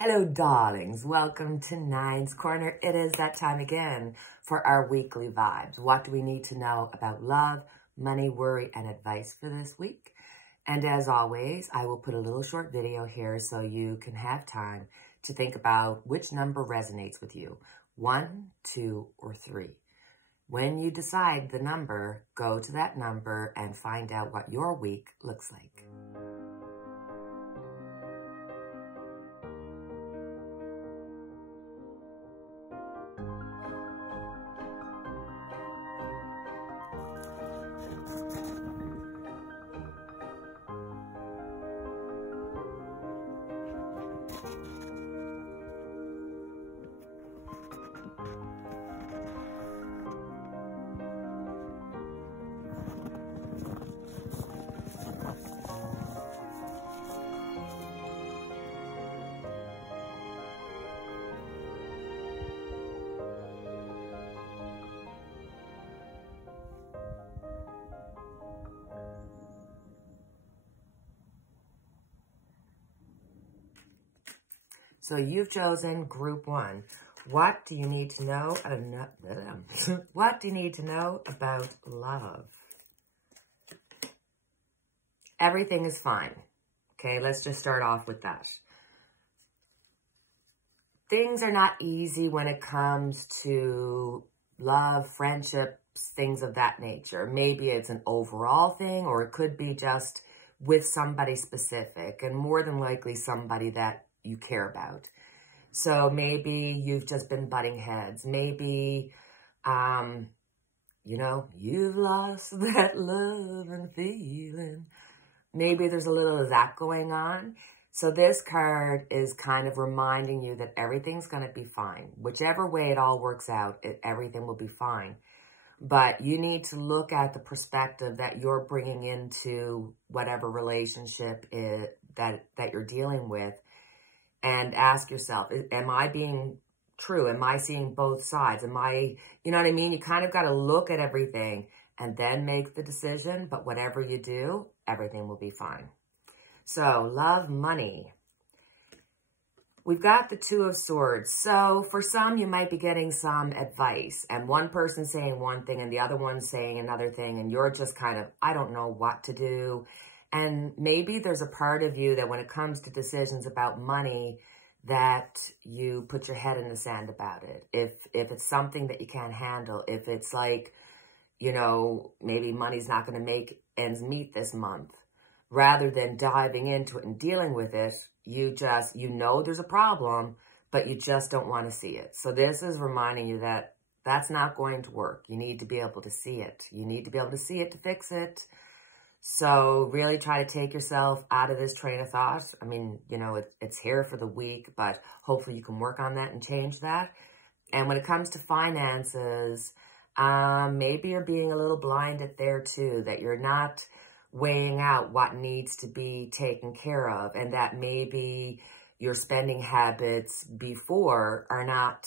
Hello, darlings. Welcome to Nine's Corner. It is that time again for our weekly vibes. What do we need to know about love, money, worry, and advice for this week? And as always, I will put a little short video here so you can have time to think about which number resonates with you, 1, 2, or 3. When you decide the number, go to that number and find out what your week looks like. So you've chosen group 1. What do you need to know? What do you need to know about love? Everything is fine. Okay, let's just start off with that. Things are not easy when it comes to love, friendships, things of that nature. Maybe it's an overall thing, or it could be just with somebody specific, and more than likely somebody that you care about. So maybe you've just been butting heads. Maybe, you've lost that love and feeling. Maybe there's a little of that going on. So this card is kind of reminding you that everything's going to be fine. Whichever way it all works out, everything will be fine. But you need to look at the perspective that you're bringing into whatever relationship that you're dealing with, and ask yourself, am I being true? Am I seeing both sides? You know what I mean? You kind of got to look at everything and then make the decision. But whatever you do, everything will be fine. So love, money. We've got the 2 of Swords. So for some, you might be getting some advice, and one person saying one thing and the other one saying another thing, and you're just kind of, I don't know what to do. And maybe there's a part of you that when it comes to decisions about money, that you put your head in the sand about it. If it's something that you can't handle, if it's like, maybe money's not going to make ends meet this month, rather than diving into it and dealing with it, there's a problem, but you just don't want to see it. So this is reminding you that that's not going to work. You need to be able to see it. You need to be able to see it to fix it. So really try to take yourself out of this train of thought. I mean, it's here for the week, but hopefully you can work on that and change that. And when it comes to finances, maybe you're being a little blinded there too, that you're not weighing out what needs to be taken care of, and that maybe your spending habits before are not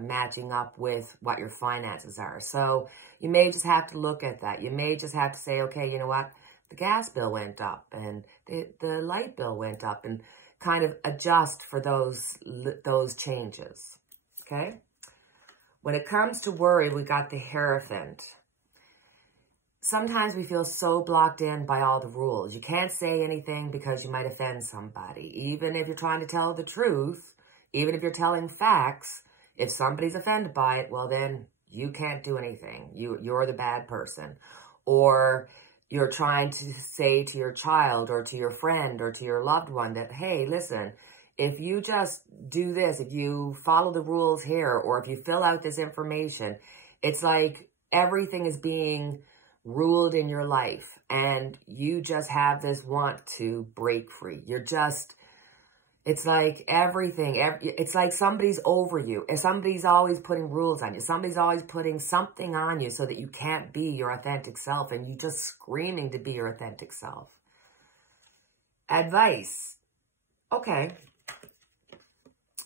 matching up with what your finances are. So you may just have to look at that. You may just have to say, okay, you know what? The gas bill went up and the light bill went up, and kind of adjust for those changes, okay? When it comes to worry, we got the Hierophant. Sometimes we feel so blocked in by all the rules. You can't say anything because you might offend somebody. Even if you're trying to tell the truth, even if you're telling facts, if somebody's offended by it, well then you can't do anything. You're the bad person. Or you're trying to say to your child or to your friend or to your loved one that, hey, listen, if you just do this, if you follow the rules here, or if you fill out this information, it's like everything is being ruled in your life, and you just have this want to break free. It's like it's like somebody's over you. If somebody's always putting rules on you, somebody's always putting something on you so that you can't be your authentic self, and you just screaming to be your authentic self. Advice. Okay.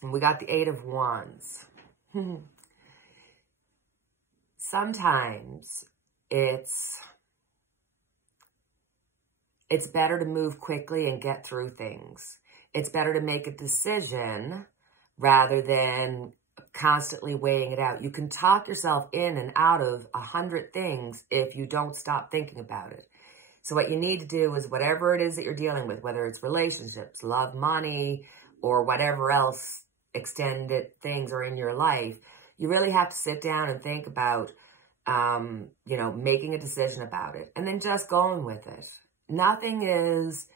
And we got the 8 of Wands. Sometimes it's better to move quickly and get through things. it's better to make a decision rather than constantly weighing it out. You can talk yourself in and out of 100 things if you don't stop thinking about it. So what you need to do is whatever it is that you're dealing with, whether it's relationships, love, money, or whatever else extended things are in your life, you really have to sit down and think about, you know, making a decision about it and then just going with it. Nothing is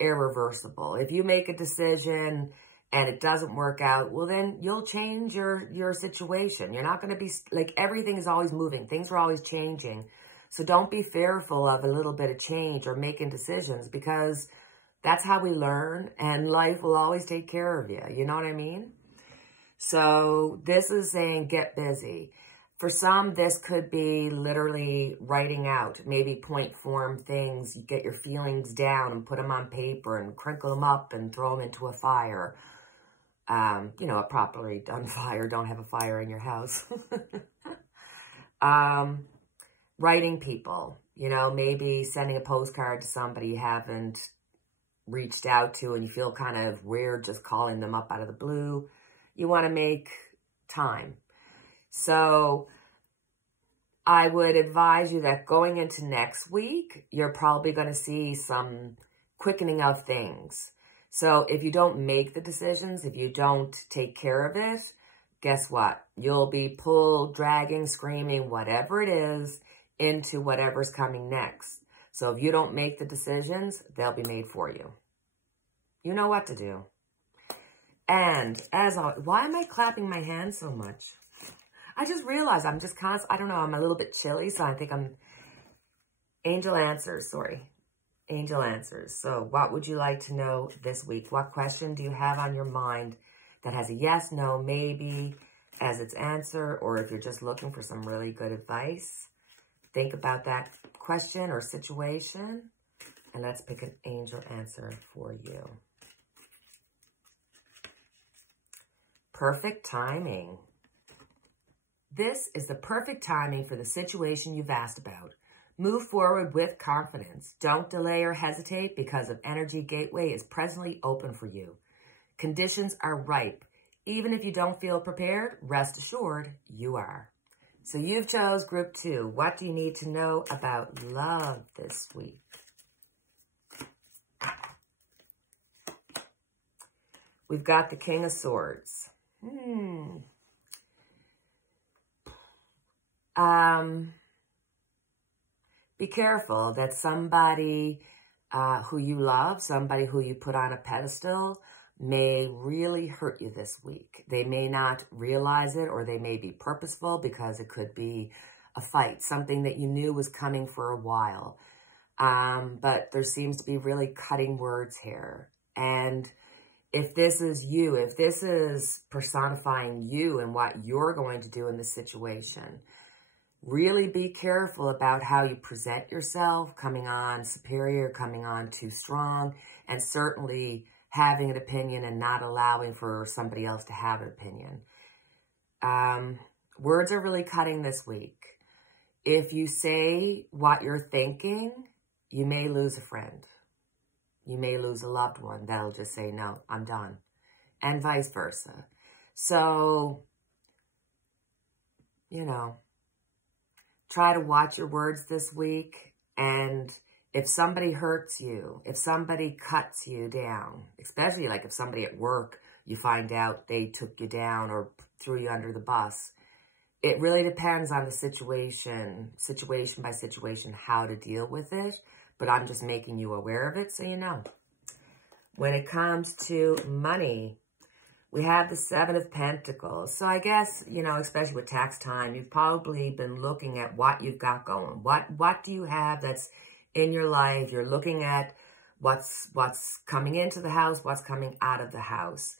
irreversible. If you make a decision and it doesn't work out, well, then you'll change your situation. You're not going to be, like, everything is always moving. Things are always changing. So don't be fearful of a little bit of change or making decisions, because that's how we learn, and life will always take care of you. You know what I mean? So this is saying get busy. For some, this could be literally writing out, maybe point form things. You get your feelings down and put them on paper and crinkle them up and throw them into a fire. You know, a properly done fire. Don't have a fire in your house. Writing people, you know, maybe sending a postcard to somebody you haven't reached out to and you feel kind of weird just calling them up out of the blue. You want to make time. So I would advise you that going into next week, you're probably going to see some quickening of things. So if you don't make the decisions, if you don't take care of it, guess what? You'll be pulled, dragging, screaming, whatever it is, into whatever's coming next. So if you don't make the decisions, they'll be made for you. You know what to do. And as always, why am I clapping my hands so much? I just realized I'm just I don't know, I'm a little bit chilly, so I think I'm... Angel answers, sorry. Angel answers. So what would you like to know this week? What question do you have on your mind that has a yes, no, maybe as its answer? Or if you're just looking for some really good advice, think about that question or situation. And let's pick an angel answer for you. Perfect timing. This is the perfect timing for the situation you've asked about. Move forward with confidence. Don't delay or hesitate because of energy gateway is presently open for you. Conditions are ripe. Even if you don't feel prepared, rest assured you are. So you've chose group 2. What do you need to know about love this week? We've got the King of Swords. Be careful that somebody who you love, somebody who you put on a pedestal, may really hurt you this week. They may not realize it, or they may be purposeful, because it could be a fight, something that you knew was coming for a while. But there seems to be really cutting words here. And if this is you, if this is personifying you and what you're going to do in this situation, really be careful about how you present yourself, coming on superior, coming on too strong, and certainly having an opinion and not allowing for somebody else to have an opinion. Words are really cutting this week. If you say what you're thinking, you may lose a friend. You may lose a loved one that'll just say, no, I'm done. And vice versa. So, you know, try to watch your words this week. And if somebody hurts you, if somebody cuts you down, especially like if somebody at work, you find out they took you down or threw you under the bus, it really depends on the situation by situation, how to deal with it. But I'm just making you aware of it so you know. When it comes to money, we have the 7 of Pentacles. So I guess, you know, especially with tax time, you've probably been looking at what you've got going. What do you have that's in your life? You're looking at what's coming into the house, what's coming out of the house.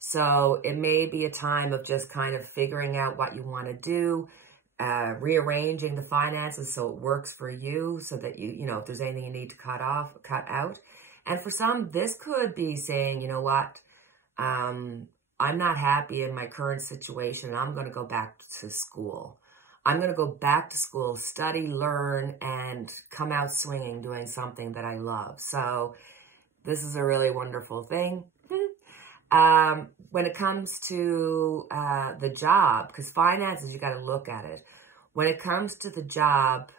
So it may be a time of just kind of figuring out what you want to do, rearranging the finances so it works for you, so that you know, if there's anything you need to cut out. And for some, this could be saying, you know what, I'm not happy in my current situation. I'm going to go back to school. I'm going to go back to school, study, learn, and come out swinging, doing something that I love. So this is a really wonderful thing. When it comes to the job, because finances, you got to look at it. When it comes to the job,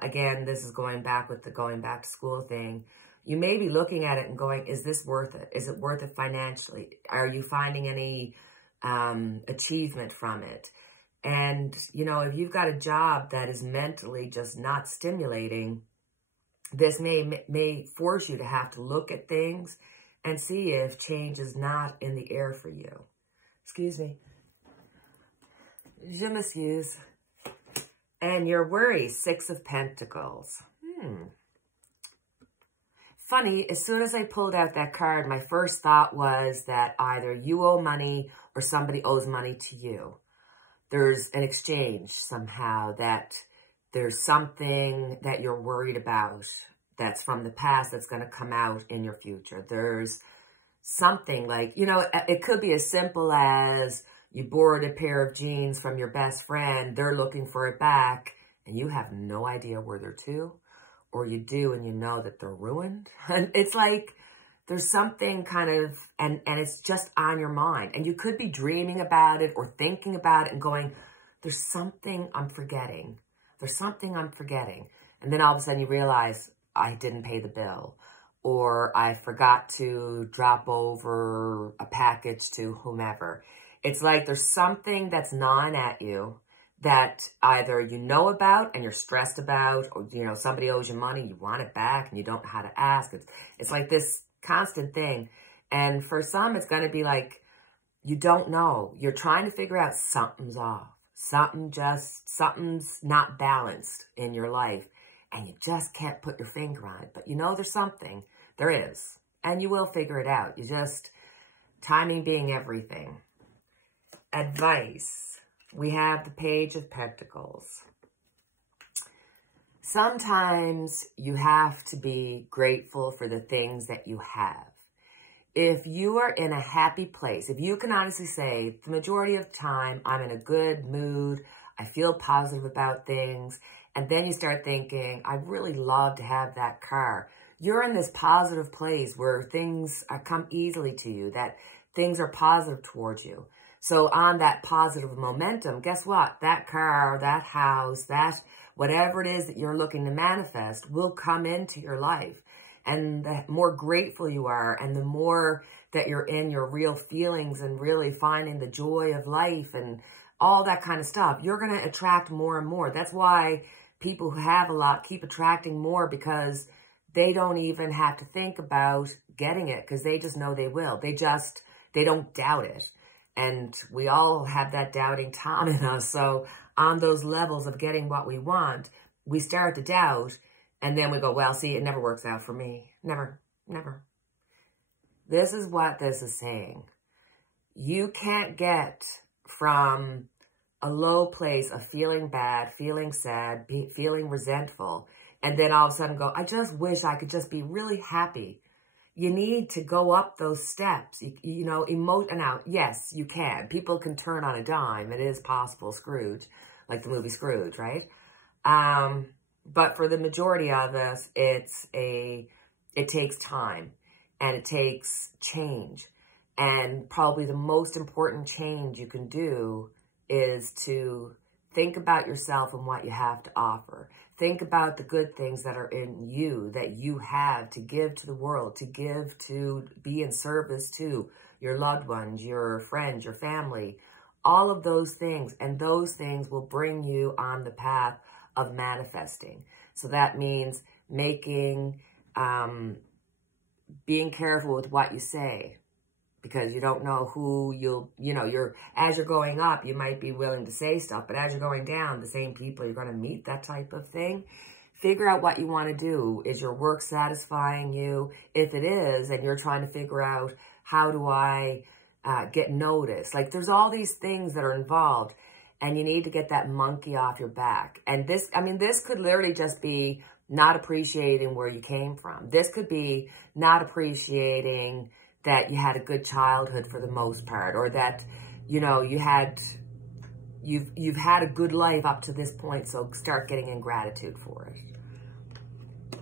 again, this is going back with the going back to school thing. You may be looking at it and going, is this worth it? Is it worth it financially? Are you finding any achievement from it? And, you know, if you've got a job that is mentally just not stimulating, this may force you to have to look at things and see if change is not in the air for you. Excuse me. Je m'excuse. And your worries, 6 of Pentacles. Funny, as soon as I pulled out that card, my first thought was that either you owe money or somebody owes money to you. There's an exchange somehow, that there's something that you're worried about that's from the past that's going to come out in your future. There's something like, you know, it could be as simple as you borrowed a pair of jeans from your best friend, they're looking for it back, and you have no idea where they're to. Or you do, and you know that they're ruined. And it's like there's something kind of, and it's just on your mind. And you could be dreaming about it or thinking about it and going, there's something I'm forgetting. There's something I'm forgetting. And then all of a sudden you realize, I didn't pay the bill. Or I forgot to drop over a package to whomever. It's like there's something that's gnawing at you that either you know about and you're stressed about, or, you know, somebody owes you money, you want it back and you don't know how to ask. It's like this constant thing. And for some, it's going to be like, you don't know. You're trying to figure out something's off. Something's not balanced in your life. And you just can't put your finger on it. But you know there's something. There is. And you will figure it out. You just, timing being everything. Advice. We have the Page of Pentacles. Sometimes you have to be grateful for the things that you have. If you are in a happy place, if you can honestly say, the majority of the time, I'm in a good mood, I feel positive about things, and then you start thinking, I'd really love to have that car. You're in this positive place where things come easily to you, that things are positive towards you. So on that positive momentum, guess what? That car, that house, that whatever it is that you're looking to manifest will come into your life. And the more grateful you are and the more that you're in your real feelings and really finding the joy of life and all that kind of stuff, you're going to attract more and more. That's why people who have a lot keep attracting more, because they don't even have to think about getting it because they just know they will. They don't doubt it. And we all have that doubting Tom in us. So on those levels of getting what we want, we start to doubt. And then we go, well, see, it never works out for me. Never, never. This is what this is saying. You can't get from a low place of feeling bad, feeling sad, feeling resentful, and then all of a sudden go, I just wish I could just be really happy. You need to go up those steps, you know, now, yes, you can. People can turn on a dime. It is possible, Scrooge, like the movie Scrooge, right? But for the majority of us, it takes time and it takes change. And probably the most important change you can do is to think about yourself and what you have to offer. Think about the good things that are in you, that you have to give to the world, to be in service to your loved ones, your friends, your family, all of those things. And those things will bring you on the path of manifesting. So that means being careful with what you say, because you don't know who as you're going up, you might be willing to say stuff, but as you're going down, the same people you're going to meet, that type of thing. Figure out what you want to do. Is your work satisfying you? If it is, and you're trying to figure out, how do I get noticed? Like, there's all these things that are involved, and you need to get that monkey off your back. And this could literally just be not appreciating where you came from. This could be not appreciating that you had a good childhood for the most part, or that, you've had a good life up to this point, so start getting in gratitude for it.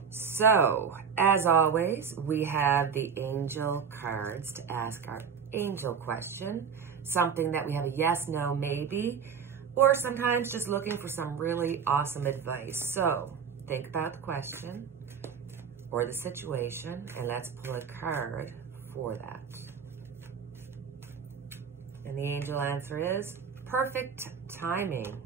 So, as always, we have the angel cards to ask angel question, something that we have a yes, no, maybe, or sometimes just looking for some really awesome advice. So think about the question or the situation, and let's pull a card for that. And the angel answer is perfect timing.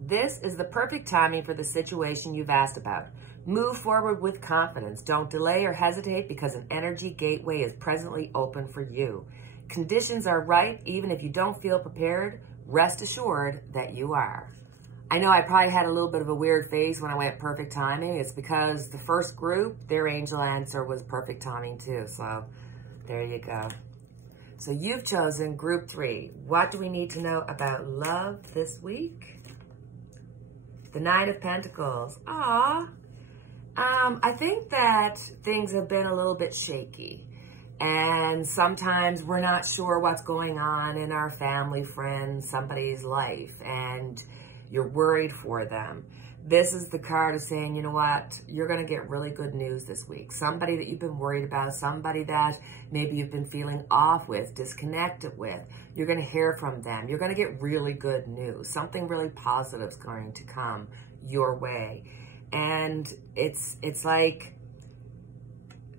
This is the perfect timing for the situation you've asked about. Move forward with confidence. Don't delay or hesitate because an energy gateway is presently open for you. Conditions are right, even if you don't feel prepared. Rest assured that you are. I know I probably had a little bit of a weird face when I went perfect timing. It's because the first group, their angel answer was perfect timing too. So there you go. So you've chosen group 3. What do we need to know about love this week? The Nine of Pentacles. I think that things have been a little bit shaky. And sometimes we're not sure what's going on in our family, friends, somebody's life. And you're worried for them. This is the card of saying, you know what, you're going to get really good news this week. Somebody that you've been worried about, somebody that maybe you've been feeling off with, disconnected with, you're going to hear from them. You're going to get really good news. Something really positive is going to come your way. And it's like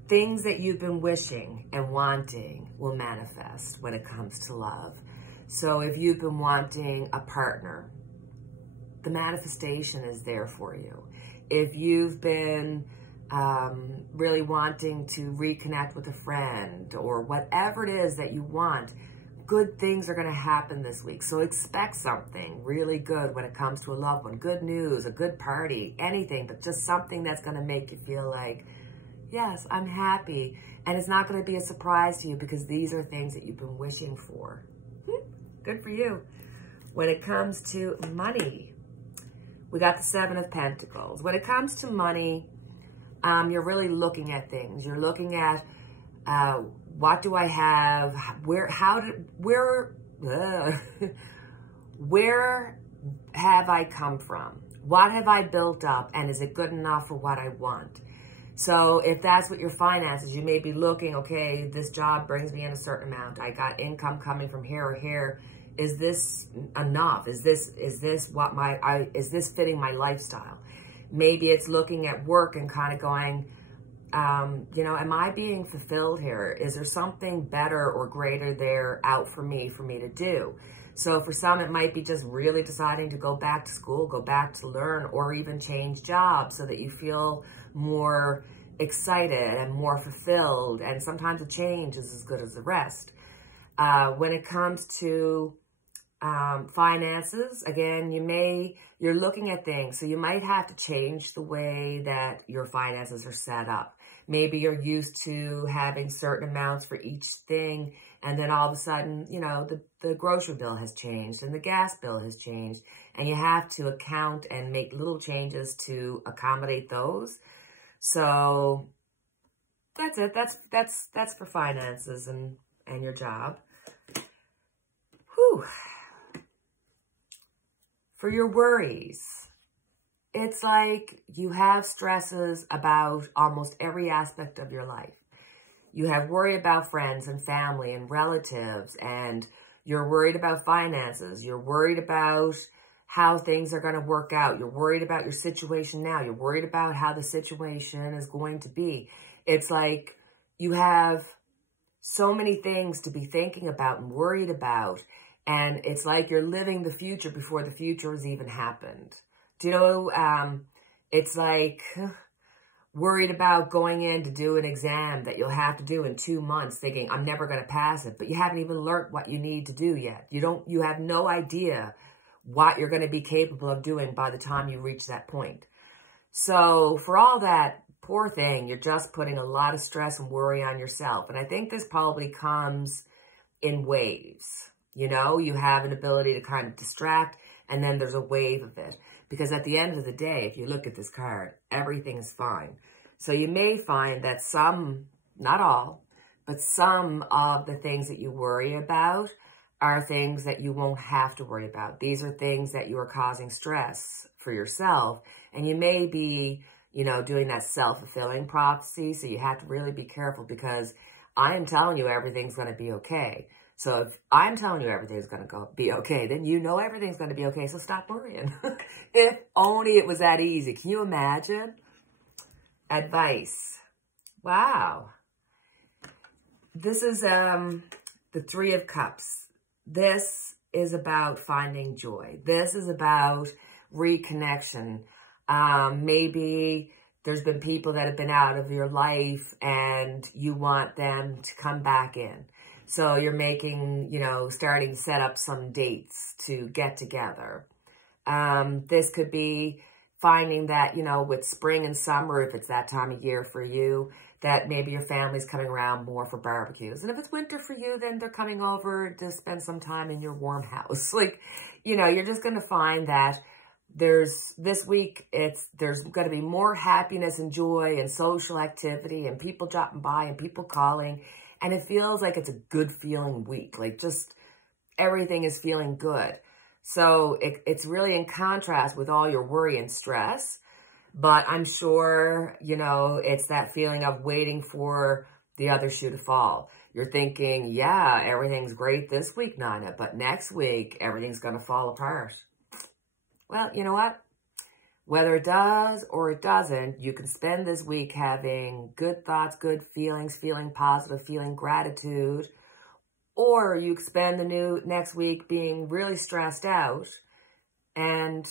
things that you've been wishing and wanting will manifest when it comes to love. So if you've been wanting a partner, the manifestation is there for you. If you've been really wanting to reconnect with a friend or whatever it is that you want, good things are going to happen this week. So expect something really good when it comes to a loved one. Good news, a good party, anything, but just something that's going to make you feel like, yes, I'm happy. And it's not going to be a surprise to you because these are things that you've been wishing for. Good for you. When it comes to money, we got the Seven of Pentacles. When it comes to money, you're really looking at things. You're looking at what do I have? Where have I come from? What have I built up? And is it good enough for what I want? So if that's what your finances, you may be looking, okay, this job brings me in a certain amount. I got income coming from here or here. Is this enough? Is this fitting my lifestyle? Maybe it's looking at work and kind of going, you know, am I being fulfilled here? Is there something better or greater there out for me to do? So for some, it might be just really deciding to go back to school, go back to learn, or even change jobs so that you feel more excited and more fulfilled. And sometimes a change is as good as the rest. When it comes to finances, again, you're looking at things. So you might have to change the way that your finances are set up. Maybe you're used to having certain amounts for each thing. And then all of a sudden, you know, the grocery bill has changed and the gas bill has changed. And you have to account and make little changes to accommodate those. So that's it. That's for finances and your job. Whew. For your worries, it's like you have stresses about almost every aspect of your life. You have worry about friends and family and relatives, and you're worried about finances. You're worried about how things are going to work out. You're worried about your situation now. You're worried about how the situation is going to be. It's like you have so many things to be thinking about and worried about. And it's like you're living the future before the future has even happened. Do you know, it's like worried about going in to do an exam that you'll have to do in 2 months, thinking, I'm never going to pass it. But you haven't even learned what you need to do yet. You have no idea what you're going to be capable of doing by the time you reach that point. So for all that, poor thing, you're just putting a lot of stress and worry on yourself. And I think this probably comes in waves. You know, you have an ability to kind of distract, and then there's a wave of it. Because at the end of the day, if you look at this card, everything is fine. So you may find that some, not all, but some of the things that you worry about are things that you won't have to worry about. These are things that you are causing stress for yourself. And you may be, you know, doing that self-fulfilling prophecy. So you have to really be careful, because I am telling you everything's going to be okay. So if I'm telling you everything's going to be okay, then you know everything's going to be okay. So stop worrying. If only it was that easy. Can you imagine? Advice. Wow. This is the Three of Cups. This is about finding joy. This is about reconnection. Maybe there's been people that have been out of your life and you want them to come back in. So you're making, starting to set up some dates to get together. This could be finding that, with spring and summer, if it's that time of year for you, that maybe your family's coming around more for barbecues. And if it's winter for you, then they're coming over to spend some time in your warm house. You're just going to find that this week, there's going to be more happiness and joy and social activity and people dropping by and people calling. And it feels like it's a good feeling week. Just everything is feeling good. So it's really in contrast with all your worry and stress. But I'm sure, it's that feeling of waiting for the other shoe to fall. You're thinking, yeah, everything's great this week, Nana, but next week, everything's going to fall apart. Well, you know what? Whether it does or it doesn't, you can spend this week having good thoughts, good feelings, feeling positive, feeling gratitude. Or you can spend the next week being really stressed out. And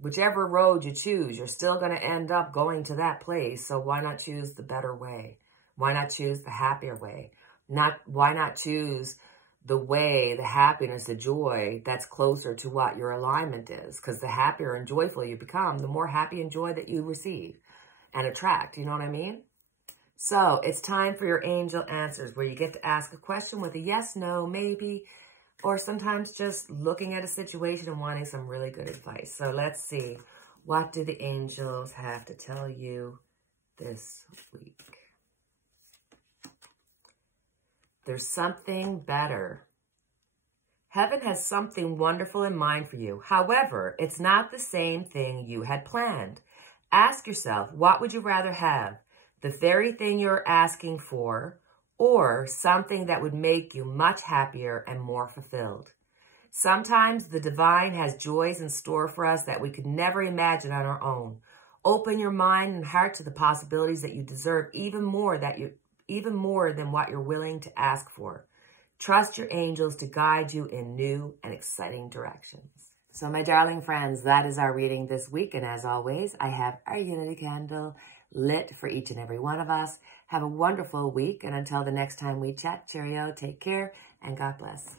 whichever road you choose, you're still going to end up going to that place. So why not choose the better way? Why not choose the happier way? Why not choose the way, the happiness, the joy that's closer to what your alignment is? Because the happier and joyful you become, the more happy and joy that you receive and attract. You know what I mean? So it's time for your angel answers, where you get to ask a question with a yes, no, maybe, or sometimes just looking at a situation and wanting some really good advice. So let's see. What do the angels have to tell you this week? There's something better. Heaven has something wonderful in mind for you. However, it's not the same thing you had planned. Ask yourself, what would you rather have? The very thing you're asking for, or something that would make you much happier and more fulfilled? Sometimes the divine has joys in store for us that we could never imagine on our own. Open your mind and heart to the possibilities that you deserve even more than what you're willing to ask for. Trust your angels to guide you in new and exciting directions. So my darling friends, that is our reading this week. And as always, I have our unity candle lit for each and every one of us. Have a wonderful week. And until the next time we chat, cheerio, take care, and God bless.